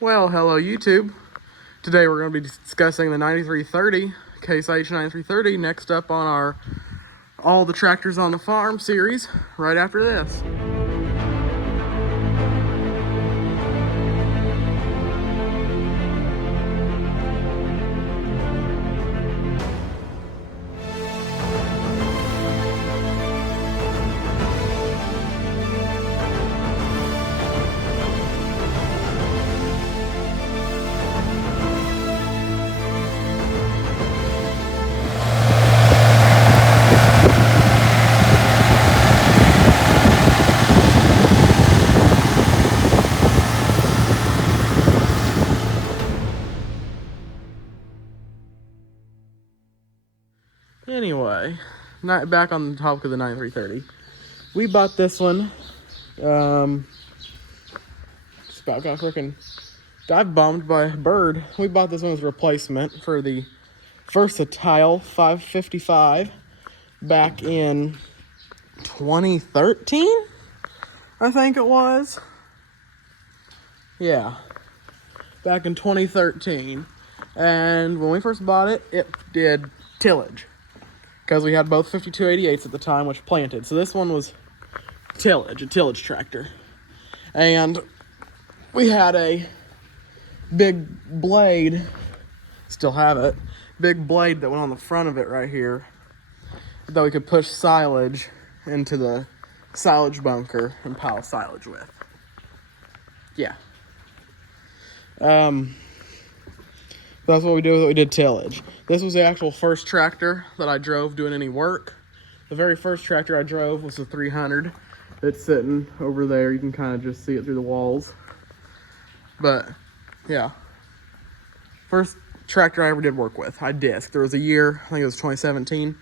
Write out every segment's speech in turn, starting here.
Well, hello YouTube. Today we're going to be discussing the 9330, Case IH 9330, next up on our All the Tractors on the Farm series, right after this. Anyway, back on the topic of the 9330. We bought this one, just about got freaking dive bombed by a bird. We bought this one as a replacement for the Versatile 555 back in 2013, I think it was. Yeah, back in 2013. And when we first bought it, it did tillage, because we had both 5288s at the time, which planted. So this one was tillage, a tillage tractor. And we had a big blade, still have it, big blade that went on the front of it right here, that we could push silage into the silage bunker and pile silage with. Yeah. That's what we did. We did tillage. This was the actual first tractor that I drove doing any work. The very first tractor I drove was the 300. It's sitting over there. You can kind of just see it through the walls. But yeah, first tractor I ever did work with. I disked. There was a year, I think it was 2017,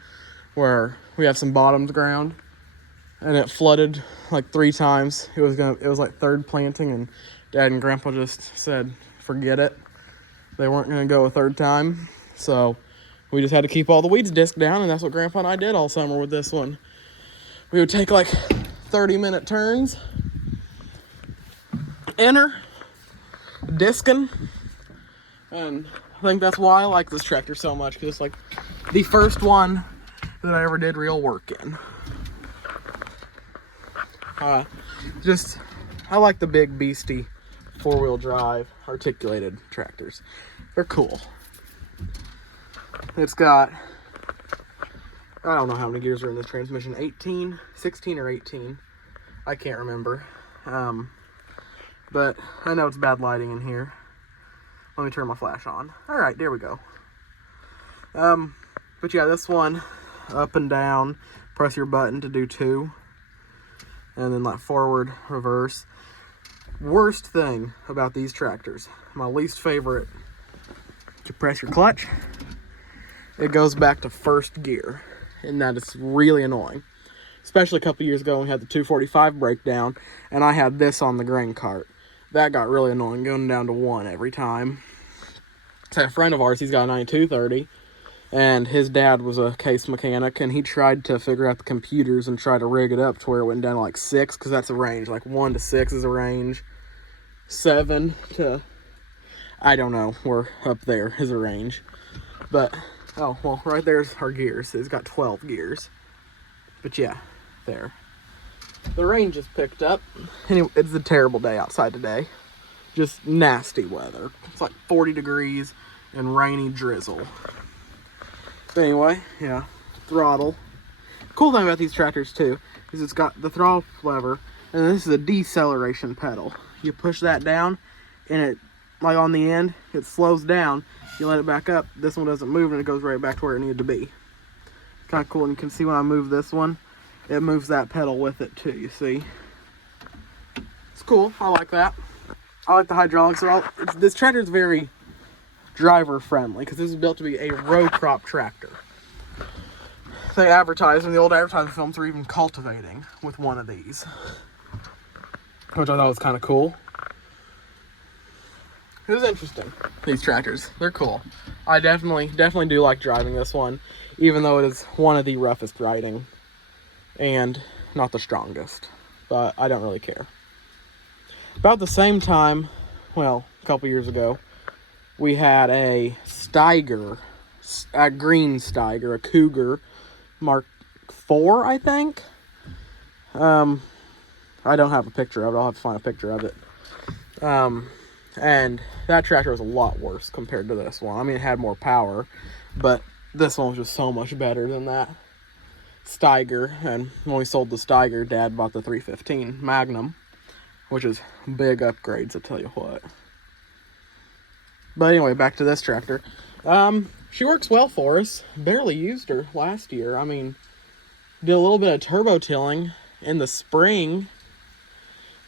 where we had some bottomed ground, and it flooded like 3 times. It was like third planting, and Dad and Grandpa just said, forget it. They weren't going to go a third time, so we just had to keep all the weeds disked down, and that's what Grandpa and I did all summer with this one. We would take like 30-minute turns, enter, disking, and I think that's why I like this tractor so much, because it's like the first one that I ever did real work in. I like the big beastie 4-wheel drive articulated tractors. They're cool. It's got, I don't know how many gears are in this transmission, 18, 16 or 18. I can't remember. But I know it's bad lighting in here. Let me turn my flash on. All right, there we go. But yeah, this one, up and down, press your button to do 2. And then like forward, reverse. Worst thing about these tractors, my least favorite, you press your clutch, it goes back to first gear, and that is really annoying. Especially a couple years ago when we had the 245 breakdown, and I had this on the grain cart. That got really annoying, going down to 1 every time. So a friend of ours, he's got a 9230, and his dad was a case mechanic, and he tried to figure out the computers and try to rig it up to where it went down to like 6, because that's a range. Like 1 to 6 is a range. 7 to, I don't know, we're up there is a range. But, oh, well, right there's our gears. It's got 12 gears. But yeah, there. The range is picked up. Anyway, it's a terrible day outside today. Just nasty weather. It's like 40 degrees and rainy drizzle. But anyway, yeah, throttle. Cool thing about these tractors too is it's got the throttle lever, and this is a deceleration pedal. You push that down, and it, like on the end, it slows down. You let it back up, this one doesn't move, and it goes right back to where it needed to be. Kind of cool, and you can see when I move this one, it moves that pedal with it too, you see. It's cool, I like that. I like the hydraulics. This tractor is very driver friendly, because this is built to be a row crop tractor. They advertised in the old advertising films were even cultivating with one of these, which I thought was kind of cool. It was interesting, these tractors. They're cool. I definitely do like driving this one, even though it is one of the roughest riding and not the strongest, but I don't really care. About the same time, well, couple years ago, we had a Steiger, a green Steiger, a Cougar Mark IV, I think. I don't have a picture of it. I'll have to find a picture of it. And that tractor was a lot worse compared to this one. I mean, it had more power, but this one was just so much better than that Steiger. And when we sold the Steiger, Dad bought the 315 Magnum, which is big upgrades, I tell you what. But anyway, back to this tractor. She works well for us. Barely used her last year. I mean, did a little bit of turbo tilling in the spring.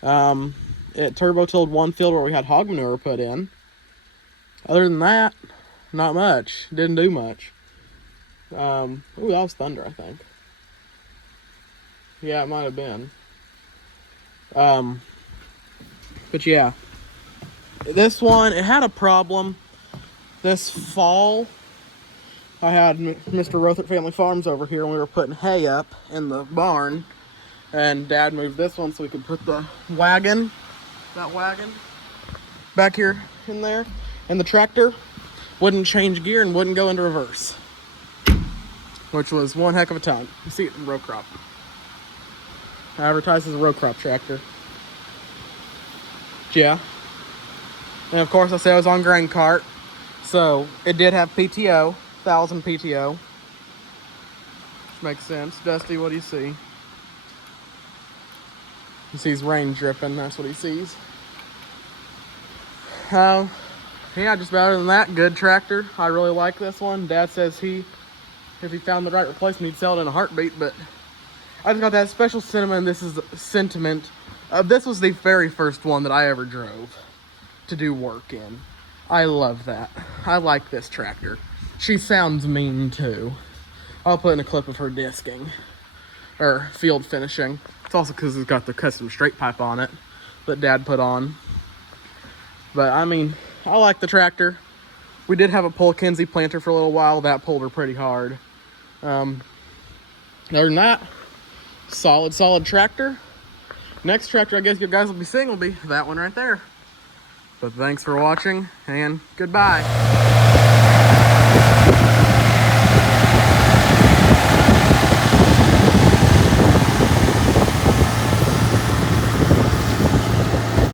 It turbo tilled one field where we had hog manure put in. Other than that, not much. Didn't do much. Ooh, that was thunder, I think. Yeah, it might have been. But yeah, this one, it had a problem. This fall, I had Mr. Rothert Family Farms over here, and we were putting hay up in the barn. And Dad moved this one so we could put the wagon, that wagon, back here in there. And the tractor wouldn't change gear and wouldn't go into reverse, which was one heck of a time. You see it in row crop. Advertised as a row crop tractor. Yeah. And of course I said I was on grain cart. So it did have PTO, 1000 PTO. Which makes sense. Dusty, what do you see? He sees rain dripping, that's what he sees. Yeah, just better than that. Good tractor. I really like this one. Dad says if he found the right replacement, he'd sell it in a heartbeat, but I just got that special sentiment. This is sentiment. This was the very first one that I ever drove to do work in. I love that. I like this tractor. She sounds mean too. I'll put in a clip of her disking or field finishing. It's also because it's got the custom straight pipe on it that Dad put on. But I mean, I like the tractor. We did have a Pull Kinsey planter for a little while. That pulled her pretty hard. Other than that, solid tractor. Next tractor I guess you guys will be seeing will be that one right there. But thanks for watching, and goodbye.